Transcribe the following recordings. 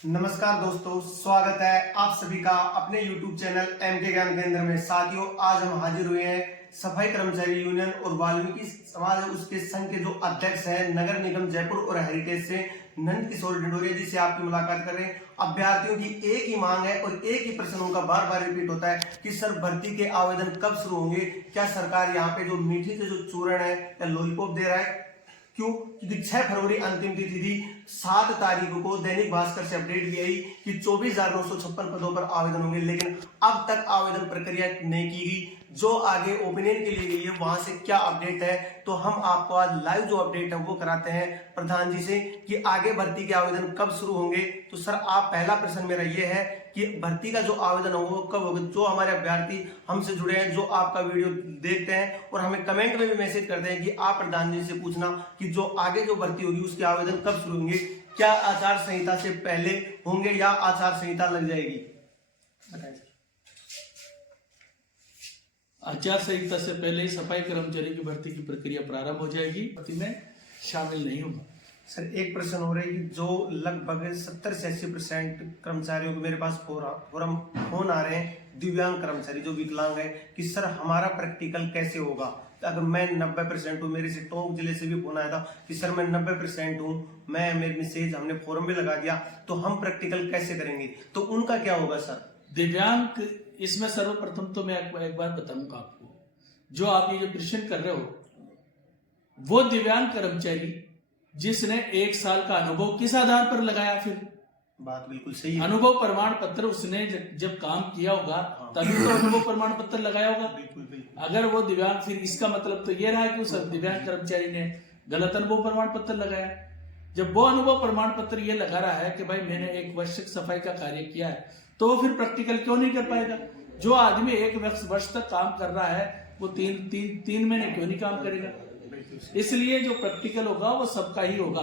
नमस्कार दोस्तों, स्वागत है आप सभी का अपने YouTube चैनल एमके ज्ञान केंद्र में। साथियों, आज हम हाजिर हुए हैं सफाई कर्मचारी यूनियन और वाल्मीकि समाज उसके संघ के जो अध्यक्ष हैं नगर निगम जयपुर और हेरिटेज से नंद किशोर ढिंडोरिया जी से आपकी मुलाकात कर रहे हैं। अभ्यर्थियों की एक ही मांग है और एक ही प्रश्न उनका बार बार रिपीट होता है कि सर भर्ती के आवेदन कब शुरू होंगे। क्या सरकार यहाँ पे जो मीठी से जो चूर्ण है या लॉलीपॉप दे रहा है? क्यों? क्योंकि 6 फरवरी अंतिम तिथि थी। 7 तारीख को दैनिक भास्कर से अपडेट भी आई कि 24,956 पदों पर आवेदन होंगे, लेकिन अब तक आवेदन प्रक्रिया नहीं की गई। जो आगे ओपिनियन के लिए गई है वहां से क्या अपडेट है, तो हम आपको आज लाइव जो अपडेट है वो कराते हैं प्रधान जी से कि आगे भर्ती के आवेदन कब शुरू होंगे। तो सर, आप पहला प्रश्न मेरा ये है कि भर्ती का जो आवेदन होगा वो कब होगा? जो हमारे अभ्यर्थी हमसे जुड़े हैं, जो आपका वीडियो देखते हैं और हमें कमेंट में भी मैसेज करते हैं कि आप प्रधान जी से पूछना कि जो आगे जो भर्ती होगी उसके आवेदन कब शुरू होंगे। क्या आचार संहिता से पहले होंगे या आचार संहिता लग जाएगी? बताएं सर। आचार संहिता से पहले ही सफाई कर्मचारी की भर्ती की प्रक्रिया प्रारंभ हो जाएगी, भर्ती में शामिल नहीं होगा। सर, एक प्रश्न हो रहा है कि जो लगभग 70 से 80% कर्मचारियों को मेरे पास फोन आ रहे हैं, दिव्यांग कर्मचारी जो विकलांग है, कि सर हमारा प्रैक्टिकल कैसे होगा। अगर मैं 90% हूँ, मेरे से टोंक जिले से भी फोन आया था कि सर मैं 90% हूँ, मैं मेरी मैसेज हमने फोरम भी लगा दिया, तो हम प्रैक्टिकल कैसे करेंगे, तो उनका क्या होगा सर? दिव्यांग, इसमें सर्वप्रथम तो मैं एक बार बताऊंगा आपको, जो आप ये जो प्रश्न कर रहे हो वो दिव्यांग कर्मचारी जिसने 1 साल का अनुभव किस आधार पर लगाया, फिर बात बिल्कुल सही है। अनुभव प्रमाण पत्र उसने जब काम किया होगा तभी तो अनुभव प्रमाण पत्र लगाया होगा। बिल्कुल बिल्कुल। अगर वो दिव्यांग, फिर इसका मतलब तो ये रहा कि उस दिव्यांग कर्मचारी ने गलत अनुभव प्रमाण पत्र लगाया। जब वो अनुभव प्रमाण पत्र ये लगा रहा है कि भाई मैंने 1 वर्ष सफाई का कार्य किया है, तो वो फिर प्रैक्टिकल क्यों नहीं कर पाएगा? जो आदमी 1 वर्ष तक काम कर रहा है वो तीन महीने क्यों नहीं काम करेगा? इसलिए जो प्रैक्टिकल होगा वो सबका ही होगा।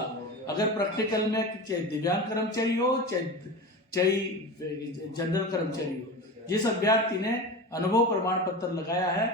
अगर प्रैक्टिकल में चाहे दिव्यांग कर्मचारी हो चाहे जनरल कर्मचारी हो, जिस अभ्यर्थी ने अनुभव प्रमाण पत्र लगाया है,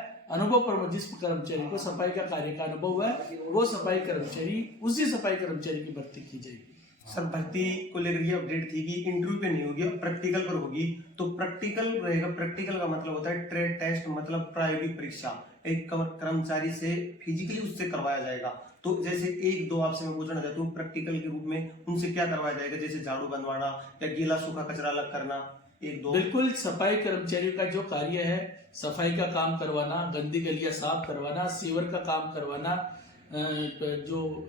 जिस कर्मचारी को सफाई का कार्य का अनुभव है, वो सफाई कर्मचारी, उसी सफाई कर्मचारी की भर्ती की जाएगी। सर, भर्ती को लेकर ये अपडेट थी कि इंटरव्यू पे नहीं होगी, प्रैक्टिकल पर होगी। तो प्रैक्टिकल रहेगा, प्रैक्टिकल का मतलब होता है ट्रेड टेस्ट, मतलब प्रायोगिक परीक्षा। एक कर्मचारी से फिजिकली उससे करवाया जाएगा। तो जैसे 1-2 आपसे मैं पूछना चाहता हूँ, प्रैक्टिकल के रूप में उनसे क्या करवाया जाएगा? जैसे झाड़ू बनवाना या गीला सूखा कचरा अलग करना, 1-2। बिल्कुल, सफाई कर्मचारियों का जो कार्य है, सफाई का काम करवाना, गंदी गलियां साफ करवाना, सीवर का काम करवाना, जो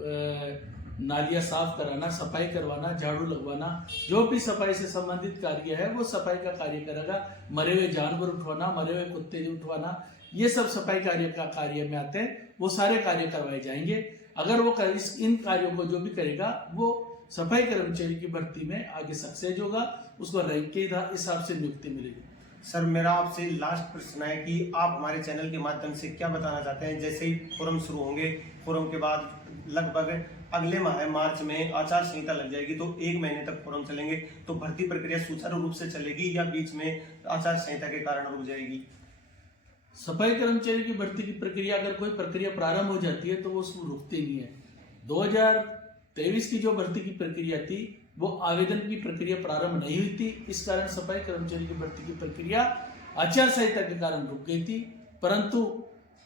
नालियां साफ कराना, सफाई करवाना, झाड़ू लगवाना, जो भी सफाई से संबंधित कार्य है वो सफाई का कार्य करेगा। मरे हुए जानवर उठवाना, मरे हुए कुत्ते उठवाना, ये सब सफाई कार्य में आते हैं। वो सारे कार्य करवाए जाएंगे। अगर वो इन कार्यों को जो भी करेगा वो सफाई कर्मचारी की भर्ती में आगे सक्सेस होगा, उसको रैंक के हिसाब से नियुक्ति मिलेगी। सर, मेरा आपसे लास्ट प्रश्न है कि आप हमारे चैनल के माध्यम से क्या बताना चाहते हैं? जैसे ही फोरम शुरू होंगे, फोरम के बाद लगभग अगले माह मार्च में आचार संहिता लग जाएगी, तो 1 महीने तक फोरम चलेंगे, तो भर्ती प्रक्रिया सुचारू रूप से चलेगी या बीच में आचार संहिता के कारण रुक जाएगी? सफाई कर्मचारी की भर्ती की प्रक्रिया, अगर कोई प्रक्रिया प्रारंभ हो जाती है तो वो उसको रुकती नहीं है। 2023 की जो भर्ती की प्रक्रिया थी वो आवेदन की प्रक्रिया प्रारंभ नहीं हुई थी, इस कारण सफाई कर्मचारी की भर्ती की प्रक्रिया आचार संहिता के कारण रुक गई थी। परंतु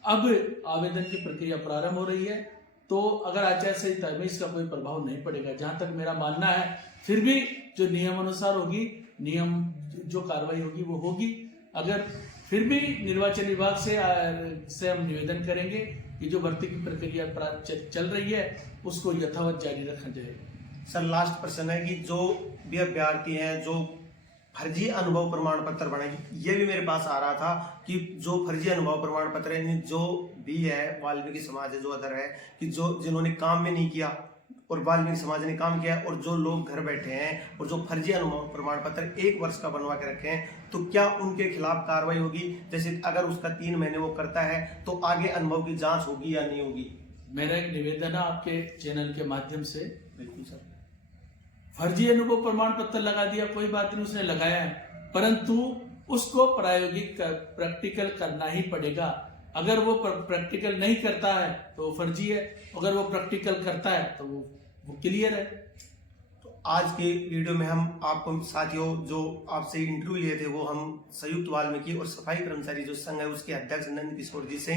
अब आवेदन की प्रक्रिया प्रारंभ हो रही है, तो अगर आचार संहिता में इसका कोई प्रभाव नहीं पड़ेगा, जहां तक मेरा मानना है। फिर भी जो नियम अनुसार होगी, नियम जो कार्रवाई होगी वो होगी। अगर फिर भी निर्वाचन विभाग से हम निवेदन करेंगे कि जो भर्ती की प्रक्रिया चल रही है उसको यथावत जारी रखा जाएगा। सर, लास्ट प्रश्न है कि जो भी अभ्यर्थी हैं जो फर्जी अनुभव प्रमाण पत्र बनाएंगे, ये भी मेरे पास आ रहा था कि जो फर्जी अनुभव प्रमाण पत्र है, जो भी है वाल्मीकि समाज है, जो अदर है, कि जो जिन्होंने काम में नहीं किया और वाल्मीकि समाज ने काम किया, और जो लोग घर बैठे हैं और जो फर्जी अनुभव प्रमाण पत्र 1 वर्ष का बनवा के रखे हैं, तो क्या उनके खिलाफ कार्रवाई होगी? जैसे अगर उसका 3 महीने वो करता है तो आगे अनुभव की जांच होगी या नहीं होगी? मेरा एक निवेदन है आपके चैनल के माध्यम से। बिल्कुल सर। फर्जी अनुभव प्रमाण पत्र लगा दिया, कोई बात नहीं, उसने लगाया है, परंतु उसको प्रायोगिक प्रैक्टिकल करना ही पड़ेगा। अगर वो प्रैक्टिकल नहीं करता है तो वो फर्जी है, अगर वो प्रैक्टिकल करता है तो वो क्लियर है। आज के वीडियो में हम आपको साथियों जो आपसे इंटरव्यू लिए थे वो हम संयुक्त वाल्मीकि और सफाई कर्मचारी जो संघ है उसके अध्यक्ष नंद किशोर जी से।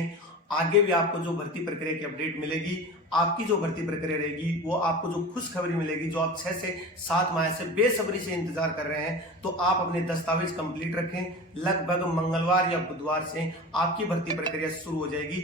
आगे भी आपको जो भर्ती प्रक्रिया की अपडेट मिलेगी, आपकी जो भर्ती प्रक्रिया रहेगी, वो आपको जो खुशखबरी मिलेगी, जो आप 6 से 7 माह से बेसब्री से इंतजार कर रहे हैं, तो आप अपने दस्तावेज कंप्लीट रखें। लगभग मंगलवार या बुधवार से आपकी भर्ती प्रक्रिया शुरू हो जाएगी।